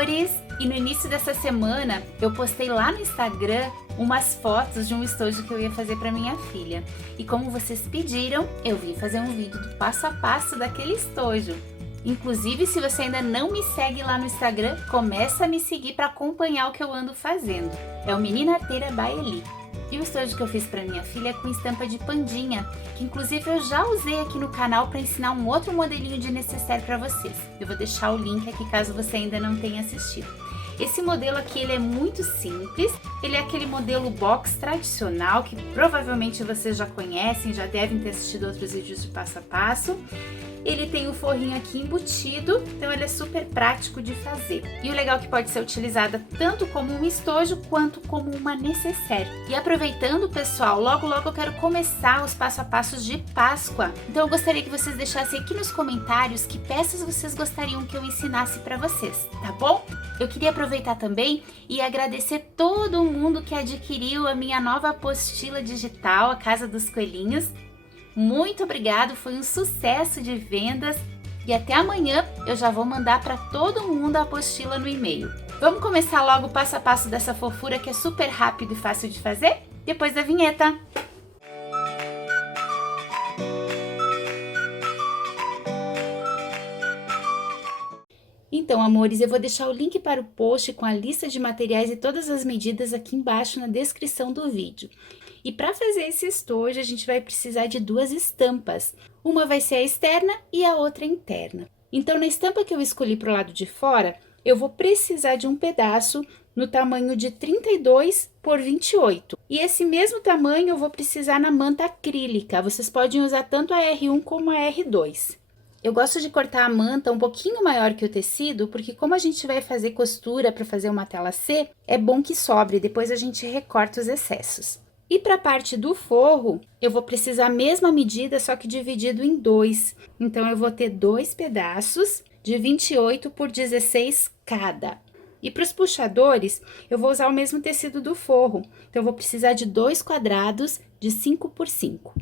amores! E no início dessa semana eu postei lá no Instagram umas fotos de um estojo que eu ia fazer para minha filha. E como vocês pediram, eu vim fazer um vídeo do passo a passo daquele estojo. Inclusive, se você ainda não me segue lá no Instagram, começa a me seguir para acompanhar o que eu ando fazendo. É o Menina Arteira by Eli. E o estojo que eu fiz para minha filha é com estampa de pandinha, que inclusive eu já usei aqui no canal para ensinar um outro modelinho de necessaire para vocês. Eu vou deixar o link aqui caso você ainda não tenha assistido. Esse modelo aqui ele é muito simples, ele é aquele modelo box tradicional que provavelmente vocês já conhecem, já devem ter assistido outros vídeos de passo a passo. Ele tem o forrinho aqui embutido, então ele é super prático de fazer. E o legal é que pode ser utilizada tanto como um estojo quanto como uma necessaire. E aproveitando, pessoal, logo eu quero começar os passo a passos de Páscoa. Então eu gostaria que vocês deixassem aqui nos comentários que peças vocês gostariam que eu ensinasse para vocês, tá bom? Eu queria aproveitar também e agradecer todo mundo que adquiriu a minha nova apostila digital, a Casa dos Coelhinhos. Muito obrigado, foi um sucesso de vendas e até amanhã eu já vou mandar para todo mundo a apostila no e-mail. Vamos começar logo o passo a passo dessa fofura que é super rápido e fácil de fazer? Depois da vinheta! Então, amores, eu vou deixar o link para o post com a lista de materiais e todas as medidas aqui embaixo na descrição do vídeo. E para fazer esse estojo, a gente vai precisar de duas estampas. Uma vai ser a externa e a outra a interna. Então, na estampa que eu escolhi para o lado de fora, eu vou precisar de um pedaço no tamanho de 32 por 28. E esse mesmo tamanho eu vou precisar na manta acrílica. Vocês podem usar tanto a R1 como a R2. Eu gosto de cortar a manta um pouquinho maior que o tecido, porque como a gente vai fazer costura para fazer uma tela C, é bom que sobre, depois a gente recorta os excessos. E para a parte do forro, eu vou precisar a mesma medida, só que dividido em dois. Então, eu vou ter dois pedaços de 28 por 16 cada. E para os puxadores, eu vou usar o mesmo tecido do forro. Então, eu vou precisar de dois quadrados de 5 por 5.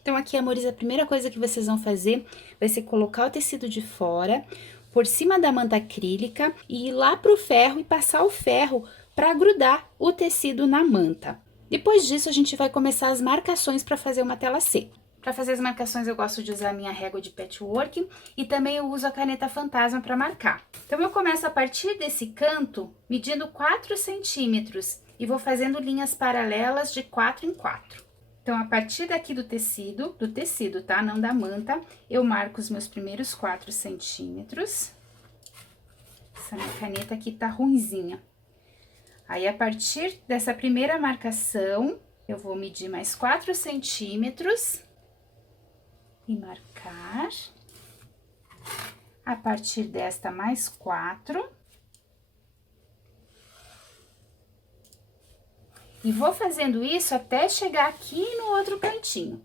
Então, aqui, amores, a primeira coisa que vocês vão fazer vai ser colocar o tecido de fora, por cima da manta acrílica, e ir lá para o ferro e passar o ferro para grudar o tecido na manta. Depois disso, a gente vai começar as marcações para fazer uma tela C. Para fazer as marcações, eu gosto de usar a minha régua de patchwork e também eu uso a caneta fantasma para marcar. Então, eu começo a partir desse canto, medindo 4 centímetros e vou fazendo linhas paralelas de 4 em 4. Então, a partir daqui do tecido, tá? Não da manta, eu marco os meus primeiros 4 centímetros. Essa minha caneta aqui tá ruinzinha. Aí, a partir dessa primeira marcação, eu vou medir mais 4 centímetros e marcar. A partir desta, mais 4. E vou fazendo isso até chegar aqui no outro cantinho.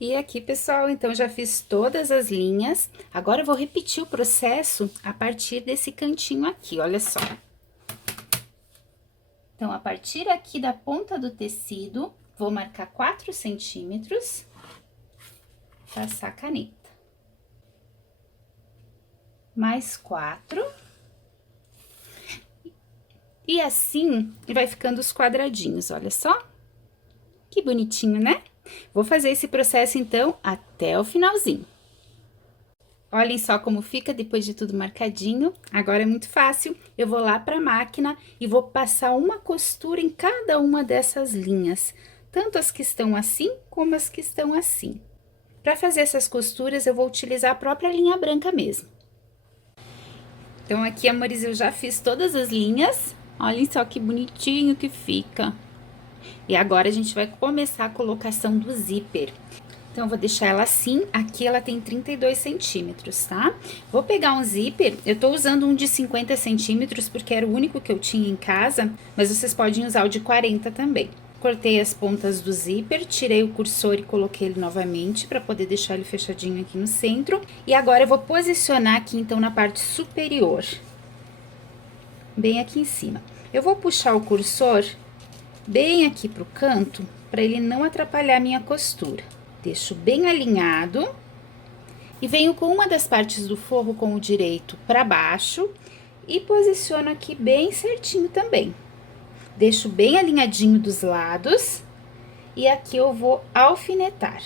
E aqui, pessoal, então, já fiz todas as linhas. Agora, eu vou repetir o processo a partir desse cantinho aqui, olha só. Então, a partir aqui da ponta do tecido, vou marcar 4 centímetros, passar a caneta. Mais 4. E assim, vai ficando os quadradinhos, olha só. Que bonitinho, né? Vou fazer esse processo, então, até o finalzinho. Olhem só como fica depois de tudo marcadinho. Agora é muito fácil. Eu vou lá para a máquina e vou passar uma costura em cada uma dessas linhas. Tanto as que estão assim, como as que estão assim. Para fazer essas costuras, eu vou utilizar a própria linha branca mesmo. Então, aqui, amores, eu já fiz todas as linhas. Olhem só que bonitinho que fica. E agora, a gente vai começar a colocação do zíper. Então, eu vou deixar ela assim, aqui ela tem 32 centímetros, tá? Vou pegar um zíper, eu tô usando um de 50 centímetros, porque era o único que eu tinha em casa, mas vocês podem usar o de 40 também. Cortei as pontas do zíper, tirei o cursor e coloquei ele novamente, para poder deixar ele fechadinho aqui no centro. E agora, eu vou posicionar aqui, então, na parte superior, bem aqui em cima. Eu vou puxar o cursor bem aqui pro canto, para ele não atrapalhar a minha costura. Deixo bem alinhado e venho com uma das partes do forro com o direito para baixo e posiciono aqui bem certinho também. Deixo bem alinhadinho dos lados e aqui eu vou alfinetar.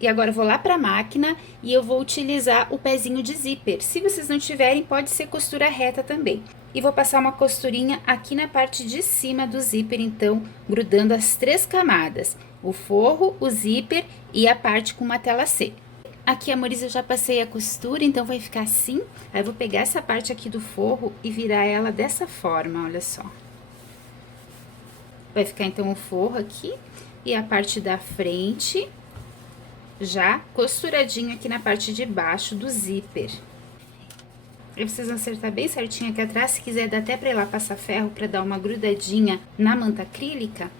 E agora eu vou lá para a máquina e eu vou utilizar o pezinho de zíper. Se vocês não tiverem, pode ser costura reta também. E vou passar uma costurinha aqui na parte de cima do zíper, então, grudando as 3 camadas. O forro, o zíper e a parte com uma tela C. Aqui, amores, eu já passei a costura, então vai ficar assim. Aí eu vou pegar essa parte aqui do forro e virar ela dessa forma, olha só. Vai ficar então o forro aqui e a parte da frente já costuradinho aqui na parte de baixo do zíper. E vocês vão acertar bem certinho aqui atrás, se quiser dá até pra ir lá passar ferro pra dar uma grudadinha na manta acrílica.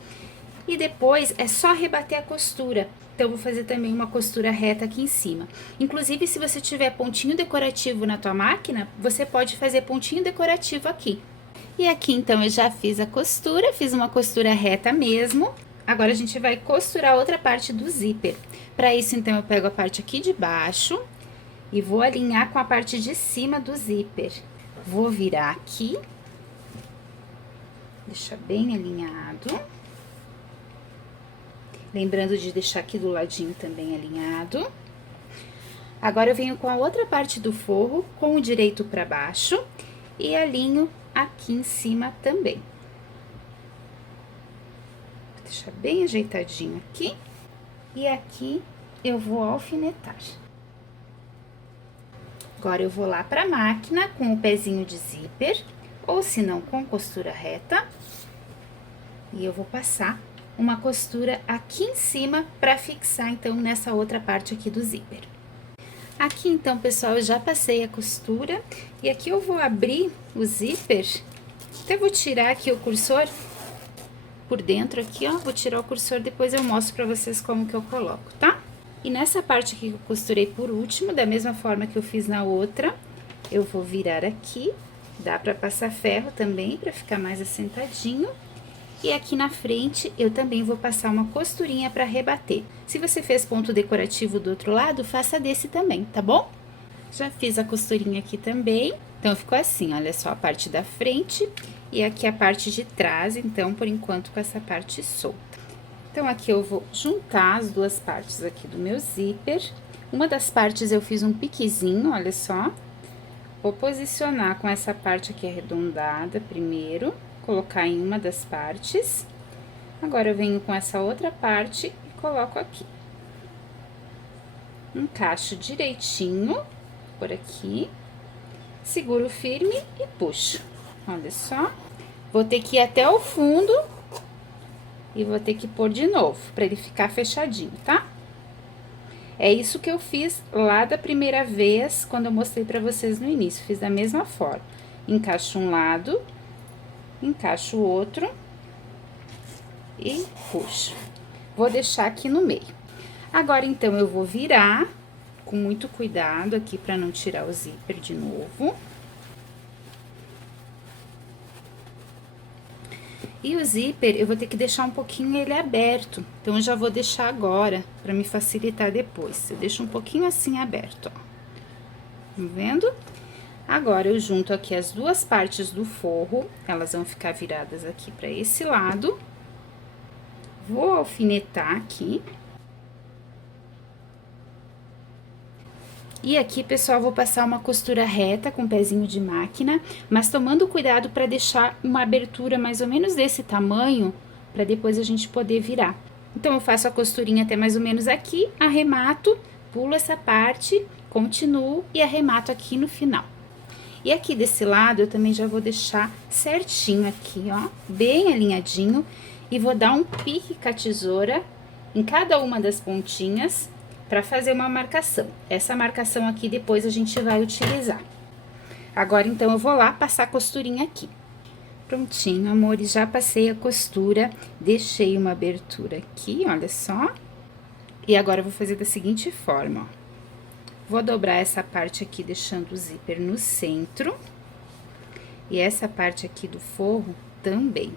E depois é só rebater a costura. Então, eu vou fazer também uma costura reta aqui em cima. Inclusive, se você tiver pontinho decorativo na tua máquina, você pode fazer pontinho decorativo aqui. E aqui, então, eu já fiz a costura, fiz uma costura reta mesmo. Agora, a gente vai costurar outra parte do zíper. Para isso, então, eu pego a parte aqui de baixo e vou alinhar com a parte de cima do zíper. Vou virar aqui. Deixa bem alinhado. Lembrando de deixar aqui do ladinho também alinhado. Agora, eu venho com a outra parte do forro, com o direito para baixo, e alinho aqui em cima também. Vou deixar bem ajeitadinho aqui. E aqui, eu vou alfinetar. Agora, eu vou lá para a máquina com o pezinho de zíper, ou se não, com costura reta. E eu vou passar uma costura aqui em cima para fixar, então, nessa outra parte aqui do zíper. Aqui, então, pessoal, eu já passei a costura e aqui eu vou abrir o zíper. Até vou tirar aqui o cursor por dentro aqui, ó. Vou tirar o cursor, depois eu mostro para vocês como que eu coloco, tá? E nessa parte aqui que eu costurei por último, da mesma forma que eu fiz na outra, eu vou virar aqui. Dá para passar ferro também, para ficar mais assentadinho. E aqui na frente, eu também vou passar uma costurinha para rebater. Se você fez ponto decorativo do outro lado, faça desse também, tá bom? Já fiz a costurinha aqui também. Então, ficou assim, olha só, a parte da frente e aqui a parte de trás, então, por enquanto, com essa parte solta. Então, aqui eu vou juntar as duas partes aqui do meu zíper. Uma das partes eu fiz um piquezinho, olha só. Vou posicionar com essa parte aqui arredondada primeiro. Colocar em uma das partes. Agora, eu venho com essa outra parte e coloco aqui. Encaixo direitinho por aqui. Seguro firme e puxo. Olha só. Vou ter que ir até o fundo e vou ter que pôr de novo, para ele ficar fechadinho, tá? É isso que eu fiz lá da primeira vez, quando eu mostrei pra vocês no início. Fiz da mesma forma. Encaixo um lado. Encaixo o outro e puxo. Vou deixar aqui no meio. Agora, então, eu vou virar com muito cuidado aqui para não tirar o zíper de novo. E o zíper, eu vou ter que deixar um pouquinho ele aberto. Então, eu já vou deixar agora, para me facilitar depois. Eu deixo um pouquinho assim aberto, ó. Tá vendo? Agora, eu junto aqui as duas partes do forro, elas vão ficar viradas aqui para esse lado. Vou alfinetar aqui. E aqui, pessoal, vou passar uma costura reta com pezinho de máquina, mas tomando cuidado para deixar uma abertura mais ou menos desse tamanho, para depois a gente poder virar. Então, eu faço a costurinha até mais ou menos aqui, arremato, pulo essa parte, continuo e arremato aqui no final. E aqui desse lado, eu também já vou deixar certinho aqui, ó, bem alinhadinho. E vou dar um pique com a tesoura em cada uma das pontinhas para fazer uma marcação. Essa marcação aqui depois a gente vai utilizar. Agora, então, eu vou lá passar a costurinha aqui. Prontinho, amores, já passei a costura, deixei uma abertura aqui, olha só. E agora, eu vou fazer da seguinte forma, ó. Vou dobrar essa parte aqui, deixando o zíper no centro. E essa parte aqui do forro também.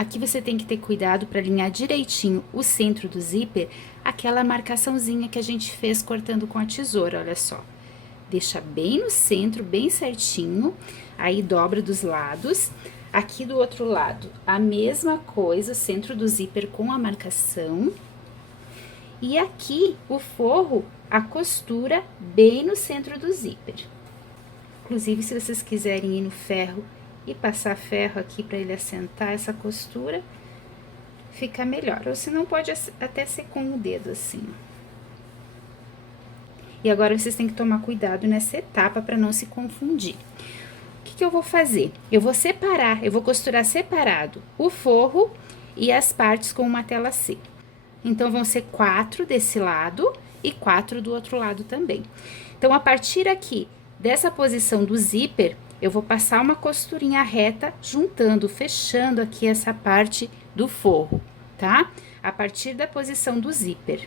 Aqui você tem que ter cuidado para alinhar direitinho o centro do zíper, aquela marcaçãozinha que a gente fez cortando com a tesoura, olha só. Deixa bem no centro, bem certinho, aí dobra dos lados. Aqui do outro lado, a mesma coisa, centro do zíper com a marcação. E aqui, o forro, a costura bem no centro do zíper. Inclusive, se vocês quiserem ir no ferro e passar ferro aqui para ele assentar essa costura, fica melhor. Ou se não, pode até ser com o dedo assim. E agora, vocês têm que tomar cuidado nessa etapa para não se confundir. O que eu vou fazer? Eu vou separar, eu vou costurar separado o forro e as partes com uma tela C. Então, vão ser 4 desse lado e 4 do outro lado também. Então, a partir aqui dessa posição do zíper, eu vou passar uma costurinha reta, juntando, fechando aqui essa parte do forro, tá? A partir da posição do zíper.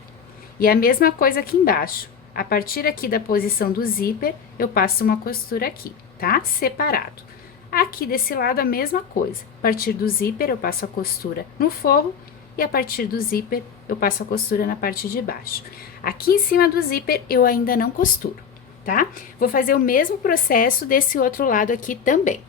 E a mesma coisa aqui embaixo. A partir aqui da posição do zíper, eu passo uma costura aqui, tá? Separado. Aqui desse lado, a mesma coisa. A partir do zíper, eu passo a costura no forro. E a partir do zíper, eu passo a costura na parte de baixo. Aqui em cima do zíper, eu ainda não costuro, tá? Vou fazer o mesmo processo desse outro lado aqui também.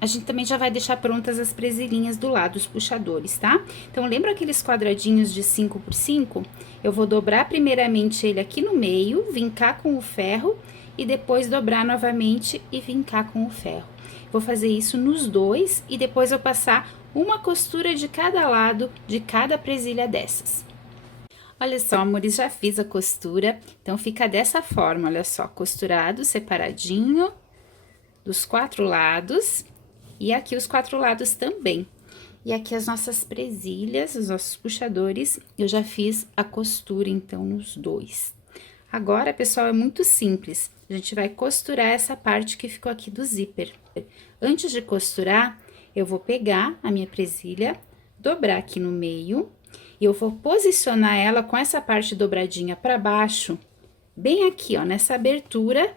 A gente também já vai deixar prontas as presilhinhas do lado, os puxadores, tá? Então, lembra aqueles quadradinhos de 5 por 5? Eu vou dobrar primeiramente ele aqui no meio, vincar com o ferro e depois dobrar novamente e vincar com o ferro. Vou fazer isso nos dois e depois eu passar uma costura de cada lado de cada presilha dessas. Olha só, amores, já fiz a costura, então fica dessa forma, olha só, costurado, separadinho, dos 4 lados, e aqui os 4 lados também. E aqui as nossas presilhas, os nossos puxadores, eu já fiz a costura, então, nos dois. Agora, pessoal, é muito simples, a gente vai costurar essa parte que ficou aqui do zíper. Antes de costurar, eu vou pegar a minha presilha, dobrar aqui no meio, e eu vou posicionar ela com essa parte dobradinha para baixo, bem aqui, ó, nessa abertura,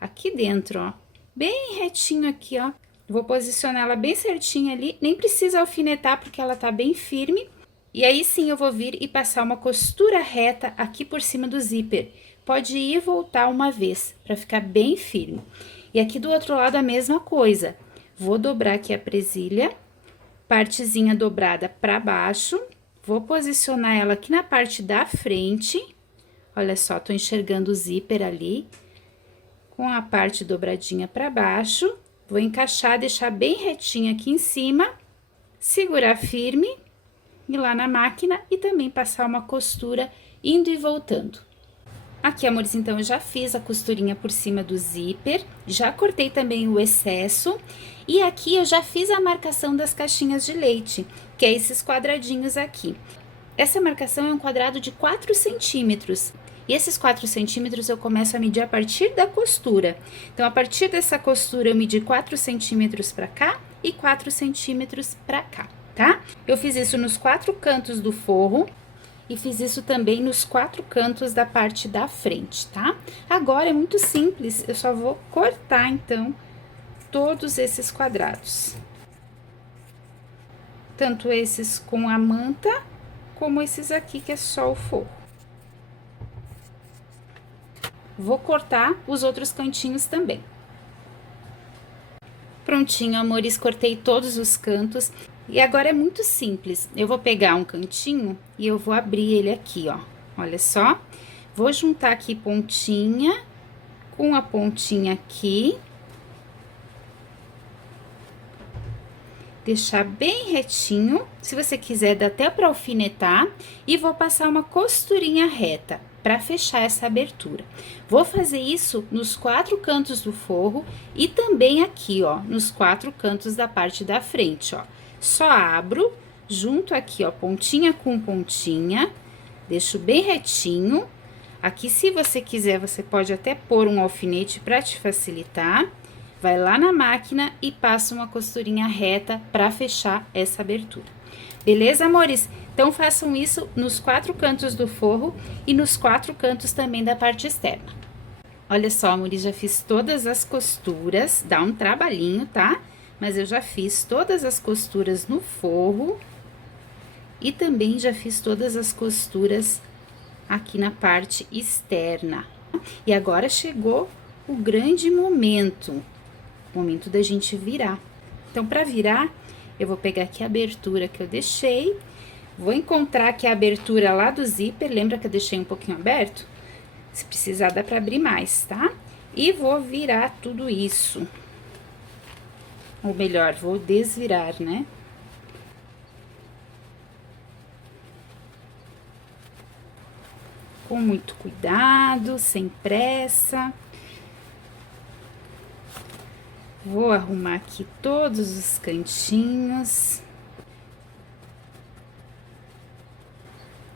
aqui dentro, ó, bem retinho aqui, ó. Vou posicionar ela bem certinho ali, nem precisa alfinetar porque ela tá bem firme. E aí sim eu vou vir e passar uma costura reta aqui por cima do zíper. Pode ir e voltar uma vez, para ficar bem firme. E aqui do outro lado a mesma coisa. Vou dobrar aqui a presilha, partezinha dobrada para baixo, vou posicionar ela aqui na parte da frente. Olha só, tô enxergando o zíper ali, com a parte dobradinha para baixo. Vou encaixar, deixar bem retinho aqui em cima, segurar firme, ir lá na máquina e também passar uma costura indo e voltando. Aqui, amores, então, eu já fiz a costurinha por cima do zíper, já cortei também o excesso, e aqui eu já fiz a marcação das caixinhas de leite, que é esses quadradinhos aqui. Essa marcação é um quadrado de 4 centímetros, e esses 4 centímetros eu começo a medir a partir da costura. Então, a partir dessa costura, eu medi 4 centímetros pra cá e 4 centímetros pra cá, tá? Eu fiz isso nos 4 cantos do forro. E fiz isso também nos 4 cantos da parte da frente, tá? Agora é muito simples, eu só vou cortar, então, todos esses quadrados. Tanto esses com a manta, como esses aqui que é só o forro. Vou cortar os outros cantinhos também. Prontinho, amores, cortei todos os cantos. E agora é muito simples, eu vou pegar um cantinho e eu vou abrir ele aqui, ó, olha só. Vou juntar aqui pontinha com a pontinha aqui. Deixar bem retinho, se você quiser dá até para alfinetar. E vou passar uma costurinha reta para fechar essa abertura. Vou fazer isso nos 4 cantos do forro e também aqui, ó, nos 4 cantos da parte da frente, ó. Só abro, junto aqui, ó, pontinha com pontinha, deixo bem retinho. Aqui, se você quiser, você pode até pôr um alfinete para te facilitar. Vai lá na máquina e passa uma costurinha reta para fechar essa abertura. Beleza, amores? Então, façam isso nos 4 cantos do forro e nos 4 cantos também da parte externa. Olha só, amores, já fiz todas as costuras, dá um trabalhinho, tá? mas eu já fiz todas as costuras no forro e também já fiz todas as costuras aqui na parte externa. E agora chegou o grande momento da gente virar. Então, para virar, eu vou pegar aqui a abertura que eu deixei, vou encontrar aqui a abertura lá do zíper, lembra que eu deixei um pouquinho aberto? Se precisar, dá para abrir mais, tá? E vou virar tudo isso. Ou melhor, vou desvirar, né? Com muito cuidado, sem pressa. Vou arrumar aqui todos os cantinhos.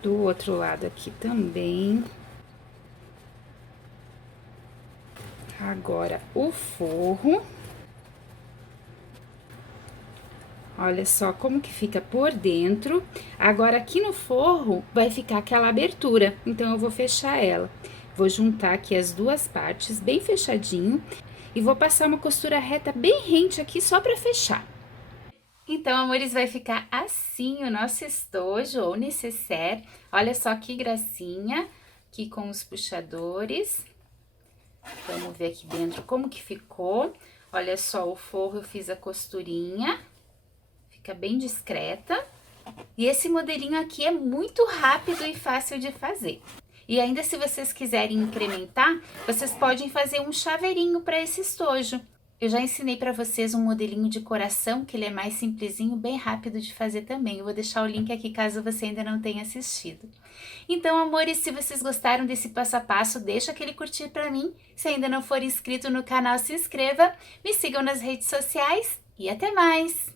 Do outro lado aqui também. Agora, o forro. Olha só como que fica por dentro. Agora, aqui no forro vai ficar aquela abertura, então eu vou fechar ela. Vou juntar aqui as duas partes bem fechadinho e vou passar uma costura reta bem rente aqui só para fechar. Então, amores, vai ficar assim o nosso estojo ou necessaire. Olha só que gracinha, aqui com os puxadores. Vamos ver aqui dentro como que ficou. Olha só, o forro eu fiz a costurinha, fica bem discreta. E esse modelinho aqui é muito rápido e fácil de fazer. E ainda, se vocês quiserem incrementar, vocês podem fazer um chaveirinho para esse estojo. Eu já ensinei para vocês um modelinho de coração, que ele é mais simplesinho, bem rápido de fazer também. Eu vou deixar o link aqui caso você ainda não tenha assistido. Então, amores, se vocês gostaram desse passo a passo, deixa aquele curtir para mim. Se ainda não for inscrito no canal, se inscreva. Me sigam nas redes sociais e até mais!